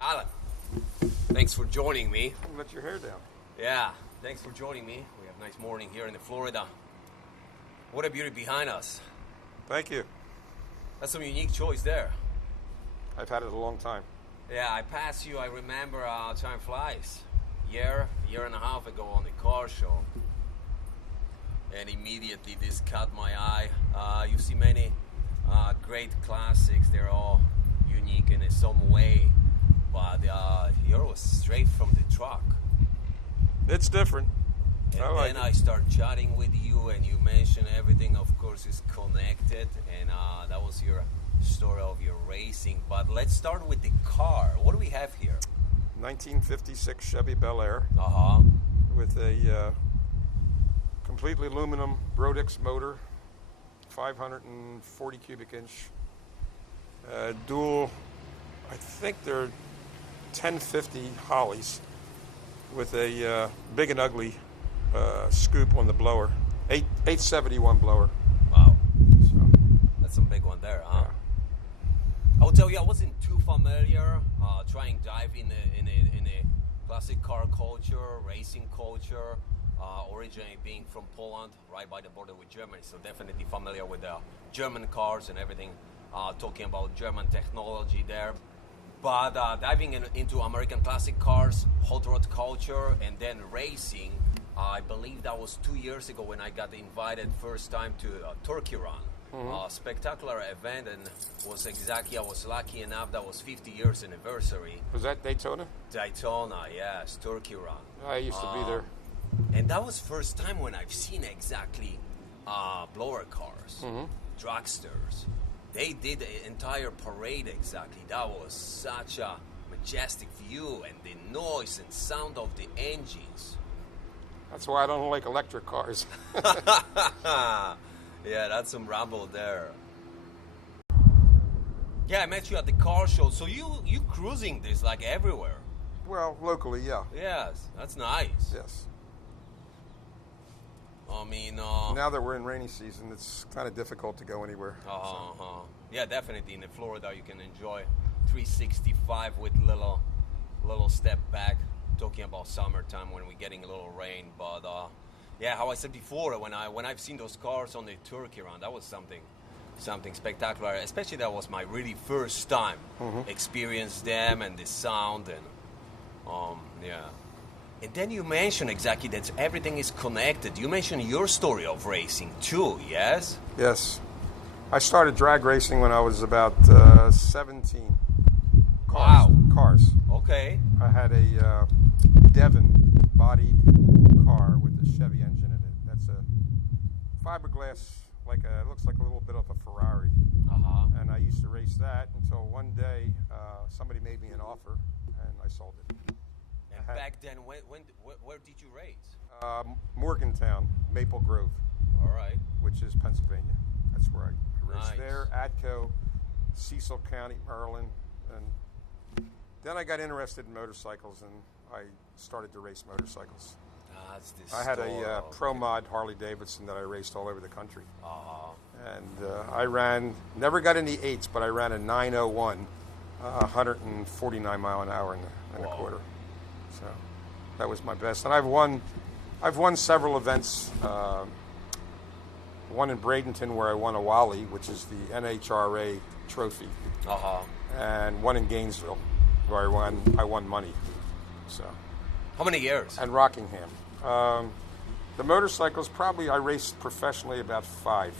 Alan, thanks for joining me. Let your hair down. Yeah, thanks for joining me. We have a nice morning here in Florida. What a beauty behind us. Thank you. That's some unique choice there. I've had it a long time. Yeah, I passed you. I remember time flies. Year and a half ago on the car show. And immediately this caught my eye. You see many great classics. They're all unique in some way. But yours was straight from the truck. It's different. And I then I start chatting with you, and you mentioned everything, of course, is connected. And that was your story of your racing. But let's start with the car. What do we have here? 1956 Chevy Bel Air Uh-huh. with a completely aluminum Brodix motor, 540 cubic inch, dual, I think they're 1050 Hollies with a big and ugly scoop on the blower, 871 blower. Wow. So, That's some big one there, huh? Yeah. I will tell you, I wasn't too familiar trying to dive in a classic car culture, racing culture, originally being from Poland, right by the border with Germany, so definitely familiar with the German cars and everything, talking about German technology there. But diving into American classic cars, hot rod culture, and then racing, I believe that was 2 years ago when I got invited first time to Turkey Run. Spectacular event, and I was lucky enough, that was 50 years anniversary. was that Daytona? Daytona, yes, Turkey Run. I used to be there. And that was first time when I've seen exactly blower cars, dragsters. They did the entire parade exactly. That was such a majestic view, and the noise and sound of the engines. That's why I don't like electric cars. Yeah, that's some rumble there. Yeah, I met you at the car show. So you cruising this like everywhere. Well, locally, yeah. Yes, that's nice. Yes. I mean, Now that we're in rainy season, it's kind of difficult to go anywhere. yeah, definitely in Florida you can enjoy 365 with little step back. Talking about summertime when we're getting a little rain, but yeah, how I said before, when I've seen those cars on the Turkey Run, that was something spectacular. Especially that was my really first time experience them and the sound and yeah. And then you mentioned exactly that everything is connected. You mentioned your story of racing too, yes? Yes. I started drag racing when I was about 17. Wow. Cars. Okay. I had a Devon bodied car with a Chevy engine in it. That's a fiberglass, it looks like a little bit of a Ferrari. And I used to race that until one day somebody made me an offer and I sold it. And back then, where did you race? Morgantown, Maple Grove. All right. Which is Pennsylvania. That's where I raced Nice. there. Atco, Cecil County, Maryland, and then I got interested in motorcycles and I started to race motorcycles. That's the I had a story. Pro Mod Harley Davidson that I raced all over the country. Uh-huh. And I never got in the eights, but I ran a 901, 149 mile an hour in a quarter. So that was my best. And I've won several events. One in Bradenton where I won a Wally, which is the NHRA trophy. And one in Gainesville where I won money. So. How many years? And Rockingham. The motorcycles, probably I raced professionally about 5.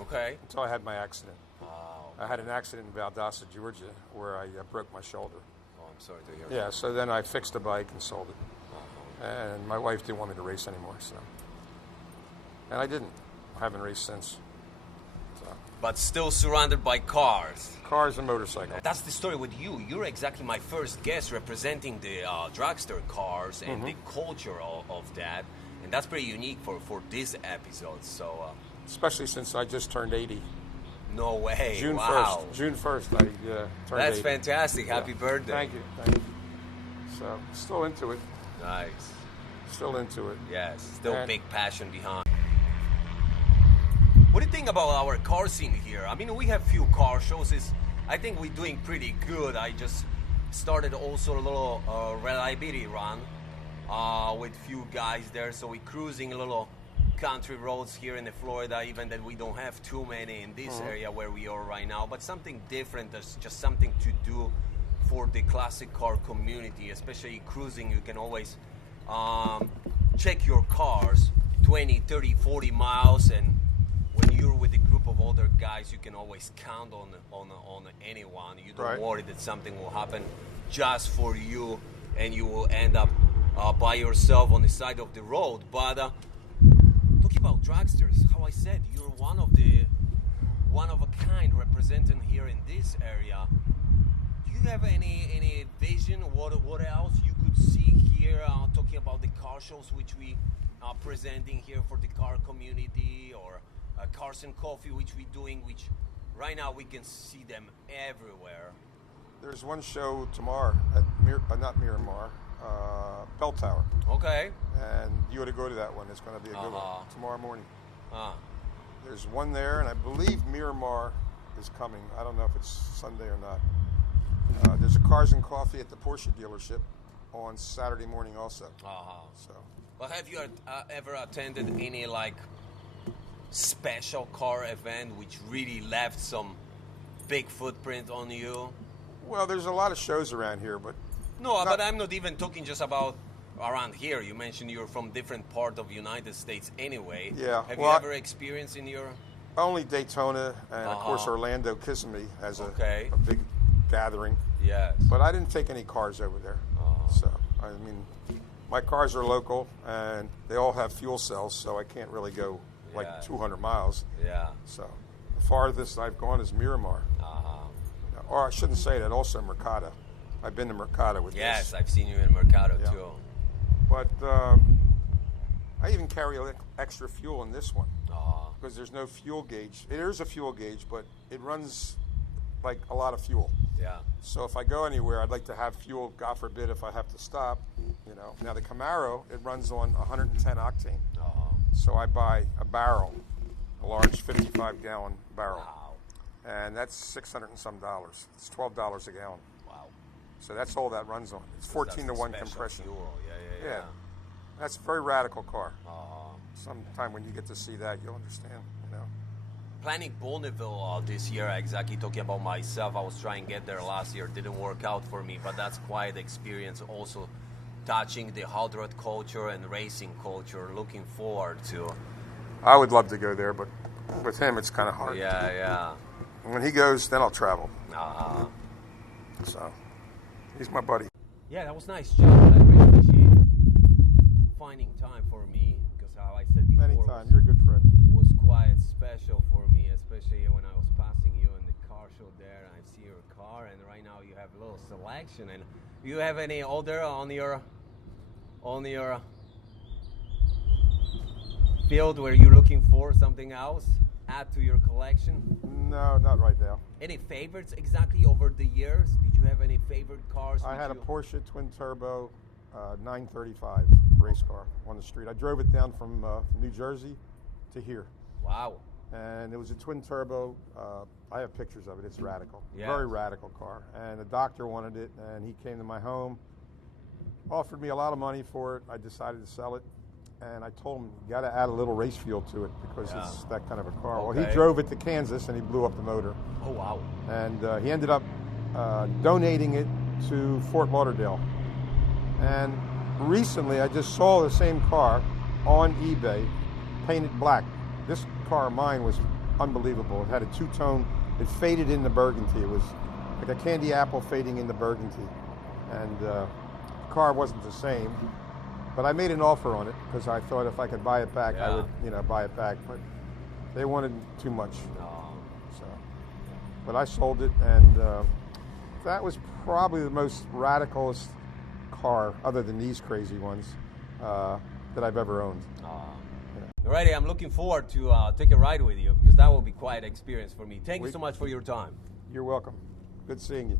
Okay. Until I had my accident. Wow. I had an accident in Valdosta, Georgia, where I broke my shoulder. Oh, I'm sorry to hear that. Yeah, so then I fixed a bike and sold it. And my wife didn't want me to race anymore, so. And I didn't. I haven't raced since. So. But still surrounded by cars. Cars and motorcycles. That's the story with you. You're exactly my first guest representing the dragster cars and the culture of that. And that's pretty unique for this episode. So, especially since I just turned 80. No way. June wow. 1st. June 1st, I turned That's 80. fantastic. Happy birthday. Thank you. So, still into it. Nice. Still into it. Yes. Still big passion behind. What do you think about our car scene here? I mean, we have few car shows. I think we're doing pretty good. I just started also a little reliability run with few guys there. So we're cruising a little country roads here in Florida, even that we don't have too many in this area where we are right now. But something different, that's just something to do for the classic car community, especially cruising. You can always check your cars 20, 30, 40 miles, and when you're with a group of other guys, you can always count on anyone. You don't worry that something will happen just for you, and you will end up by yourself on the side of the road. But talking about dragsters, how I said, you're one of a kind representing here in this area. Do you have any vision what else you could see here? Talking about the car shows which we are presenting here for the car community, or Cars and Coffee which we're doing, which right now we can see them everywhere. There's one show tomorrow at not Miramar, Bell Tower. Okay. And you ought to go to that one. It's going to be a good one tomorrow morning. There's one there, and I believe Miramar is coming. I don't know if it's Sunday or not. There's a Cars and Coffee at the Porsche dealership on Saturday morning also. So. Well, have you ever attended any special car event which really left some big footprint on you? Well, there's a lot of shows around here, but... No, but I'm not even talking just about around here. You mentioned you're from different part of the United States anyway. Yeah. Have you ever experienced in your... Only Daytona, and of course Orlando Kissimmee has a big gathering. Yes. But I didn't take any cars over there. So, I mean, my cars are local, and they all have fuel cells, so I can't really go 200 miles. Yeah. So the farthest I've gone is Miramar. Or I shouldn't say that, also Mercado. I've been to Mercado with this. Yes, I've seen you in Mercado too. But I even carry extra fuel in this one because there's no fuel gauge. There is a fuel gauge, but it runs like a lot of fuel. Yeah. So if I go anywhere, I'd like to have fuel, God forbid, if I have to stop. Now the Camaro, it runs on 110 octane. So I buy a barrel, a large 55-gallon barrel. Wow. And that's $600 and some. It's $12 a gallon. Wow. So that's all that runs on. It's 14-to-1 compression. Fuel. Yeah. That's a very radical car. Sometime when you get to see that, you'll understand. Planning Bonneville this year, exactly talking about myself. I was trying to get there last year. Didn't work out for me, but that's quite an experience also touching the hot rod culture and racing culture. Looking forward to. I would love to go there, but with him, it's kind of hard. Yeah. When he goes, then I'll travel. So, he's my buddy. Yeah, that was nice, John. I really appreciate finding time for me, because how I said before, anytime. You're a good friend. Was quite special for me, especially when I was passing you in the car show there, and I see your car, and right now you have a little selection. And you have any other on your field where you're looking for something else? Add to your collection? No, not right now. Any favorites exactly over the years? Did you have any favorite cars? I had a Porsche twin turbo 935 race car on the street. I drove it down from New Jersey to here. Wow. And it was a twin turbo. I have pictures of it. It's radical. Yes. Very radical car. And the doctor wanted it, and he came to my home, offered me a lot of money for it. I decided to sell it. And I told him, you got to add a little race fuel to it because it's that kind of a car. Okay. Well, he drove it to Kansas, and he blew up the motor. Oh, wow. And he ended up donating it to Fort Lauderdale. And recently, I just saw the same car on eBay, painted black. This car of mine was unbelievable. It had a two-tone. It faded into burgundy. It was like a candy apple fading into burgundy. And the car wasn't the same. But I made an offer on it because I thought if I could buy it back, I would, buy it back. But they wanted too much. So, but I sold it, and that was probably the most radicalist car, other than these crazy ones, that I've ever owned. Alrighty, I'm looking forward to take a ride with you, because that will be quite an experience for me. Thank you so much for your time. You're welcome. Good seeing you.